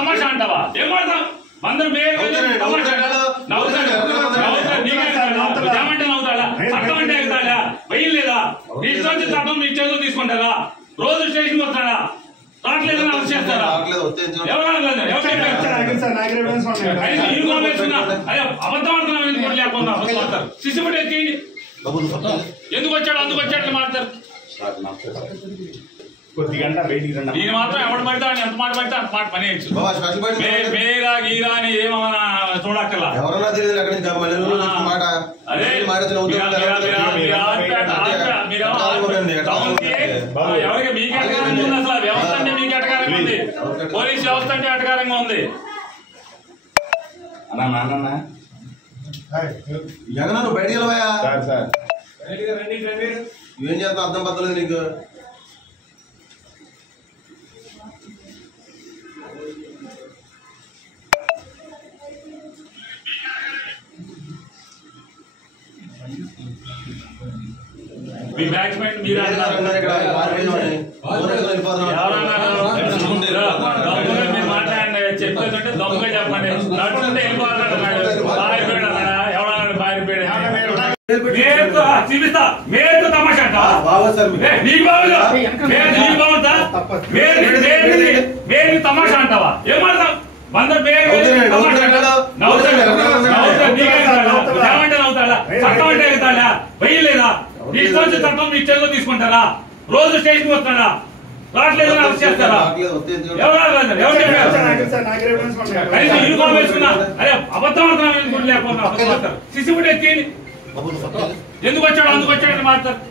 తమాషా అంటావా? ఏం మాడతాం? అందరు ఏమంటే నవ్వుతాడా? చట్టం అంటే ఎగుతాడా? వెయ్యి లేదా? నీ ఇష్టం చట్టం నీ చేతులు తీసుకుంటారా? రోజు స్టేషన్ వస్తాడా? రావట్లేదని అరెస్ట్ చేస్తారా? అబద్ధం ఆడుతున్నా శిశుపడి ఎత్తిండి. ఎందుకు వచ్చాడు అందుకు వచ్చాడు మాట్లాడతారు. దీని మాత్రం ఎవడు పడితే ఎంత మాట పడితే అంత మాట పని మేరా గీరా అని ఏమన్నా చూడక్కర్లా. ఎవరికి మీకు ఎటకారంగా ఉంది? అసలు వ్యవస్థ అంటే మీకు ఎటకారంగా ఉంది. పోలీస్ వ్యవస్థ అంటే ఎటకారంగా ఉంది. జగన్ బయటికి వెళ్ళవా? ఏం చేస్తా అర్థం పద్దలేదు నీకు. మీ బ్యాట్స్మెన్ మీరు మాట్లాడండి. చెప్పేదంటే దొంగ చెప్పండి. నడుచుకుంటే వెళ్ళిపోతాడు. బారిపోయాడు అన్నాడా? ఎవడన్నాడు బారిపోయాడు? చూపిస్తా. మేరు తమాషా అంటావా? నీకు బాగుందా? నీకు బాగుందా? మేరు తమాషా అంటావా? ఏం మాడతావు? అందరు ఏమంటే నవ్వుతాడా? చట్టం అంటే ఎగుతాడా? వెయ్యి లేదా? నీ ఇష్టం చట్టం నీ చేతిలో తీసుకుంటారా? రోజు స్టేషన్ వస్తాడా? రావట్లేదని అరెస్ట్ చేస్తారా? యూనిఫామ్ వేసుకున్నా అదే అబద్ధం ఆడుతున్నా లేకపోతే శిశువుడు ఎత్తిండి. ఎందుకు వచ్చాడు అందుకు వచ్చాడని మాట్లాడతారు.